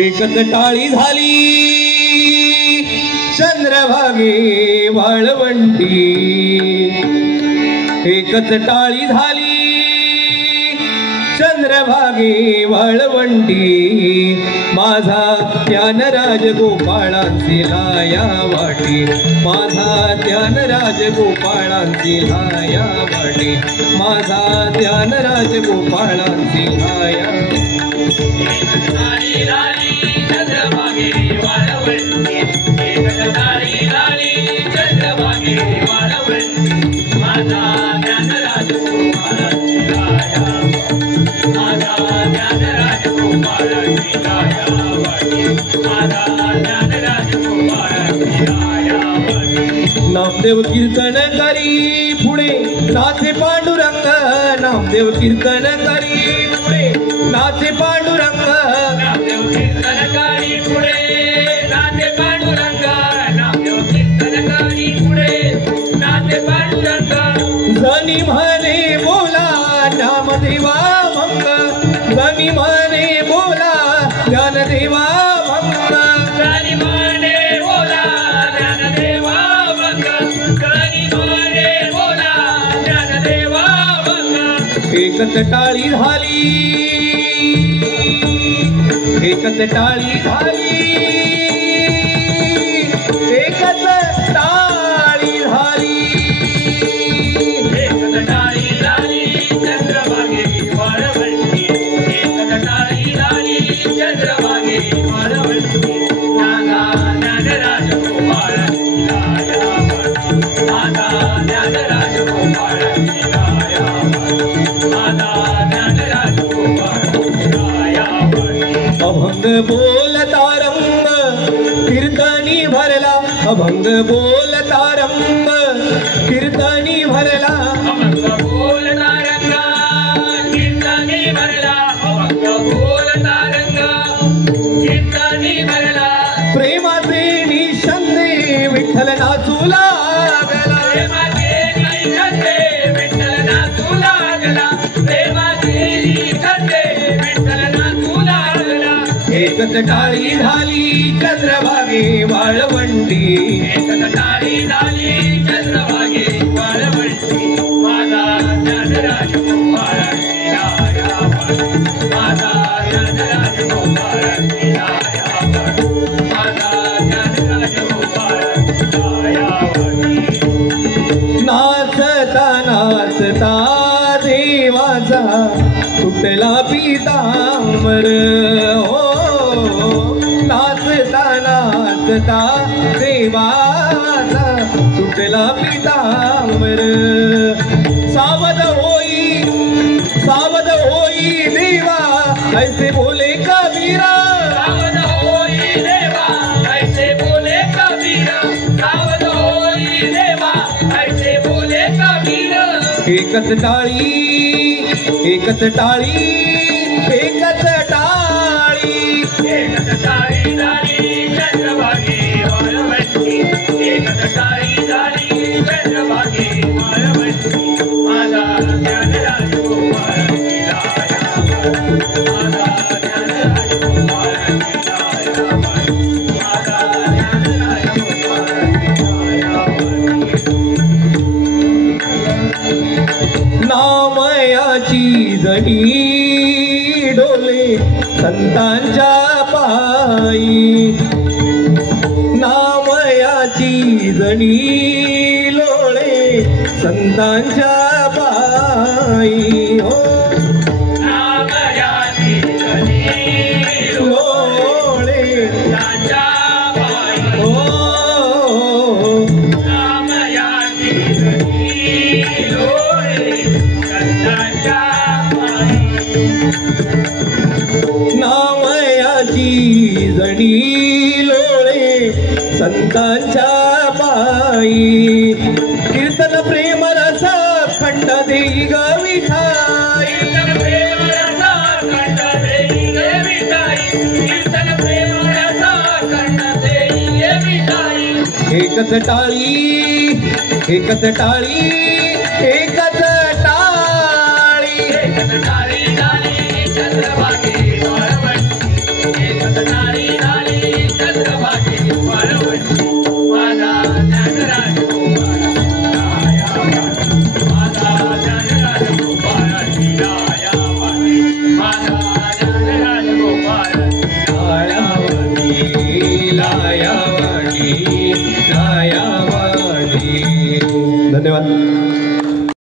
एकच टाळी झाली चंद्रभागे वाळवंटी, एकच टाळी झाली चंद्रभागे वाळवंटी। माझा ज्ञानराज गोपाळांची लाया वाटी, माझा ज्ञानराज गोपाळांची लाया वाटी, माझा ज्ञानराज गोपाळांची लाया। नामदेव कीर्तन करी पुढे नाचे पांडुरंग, नामदेव कीर्तन करी पुढे नाचे पांडुरंग, नामदेव कीर्तन करी पुढे नाचे पांडुरंग, नामदेव कीर्तन करी पुढे नाचे पांडुरंग। जनी म्हणे बोला नामदेवा भंग, जनी म्हणे बोला ज्ञानदेवा भंग, जनी म्हणे बोला ज्ञानदेवा भंग, जनी म्हणे बोला ज्ञानदेवा भंग। एकच टाळी झाली, एकच टाळी झाली, एकच टाळी झाली, एकच टाळी झाली चंद्रभागे वाळवंटी, एकच टाळी झाली चंद्रभागे वाळवंटी। माझा ज्ञानराज गोपाळांची लाया वाटी, माझा ज्ञानराज गोपाळांची लाया वाटी, माझा ज्ञानराज गोपाळांची लाया वाटी। अभंग बोलता रंग कीर्तनी भरला, अभंग बोलता रंग कीर्तनी भरला, अभंग बोलता रंग कीर्तनी भरला, अभंग बोलता रंग कीर्तनी भरला। प्रेमाचे निशंदे विठ्ठल नाचू लागला, प्रेमाचे निशंदे विठ्ठल नाचू लागला, प्रेमाचे निशंदे विठ्ठल नाचू लागला। एकच टाळी झाली चंद्रभागे वाळवंटी, एकच टाळी झाली चंद्रभागे वाळवंटी। माझा ज्ञानराज गोपाळांची लाया वाटी, माझा ज्ञानराज गोपाळांची लाया वाटी, माझा ज्ञानराज गोपाळांची लाया वाटी। नाचता नाचता देवाचा तुटला पीतांबर, हो नाचता नाचता देवाचा तुटला पीतांबर। सावध होई देवा ऐसे बोले कबीरा, सावध होई देवा ऐसे बोले कबीरा, सावध होई देवा ऐसे बोले कबीरा। एकच टाळी, एकच टाळी, एकच टाळी, एकच टाळी झाली चंद्रभागे वाळवंटी, एकच टाळी झाली चंद्रभागे वाळवंटी। माझा ज्ञानराज गोपाळांची लाया वाटी, माझा ज्ञानराज गोपाळांची लाया वाटी, माझा ज्ञानराज गोपाळांची लाया वाटी। नामयाची जणी डोले संतांच्या पायी, नामयाची जणी लोळे संतांच्या पायी, हो नामयाची जणी लोळे संतांच्या पायी, हो नामयाची जणी लोळे संतांच्या पायी, नामयाची जणी लोळे संतांच्या पायी। कीर्तन प्रेम रस खंड देई ग विठाई, कीर्तन प्रेम रसा खंड देई ग विठाई, कीर्तन प्रेम रसा खंड देई ग विठाई। एकच टाळी, एकच टाळी एकच टाळी एकच टाळी झाली चंद्रभागे वाळवंटी एकच टाळी झाली चंद्रभागे वाळवंटी माझा ज्ञानराज गोपाळ माझा ज्ञानराज गोपाळ लायावाटी माझा ज्ञानराज गोपाळ लायावाटी लायावाटी लायावाटी. धन्यवाद.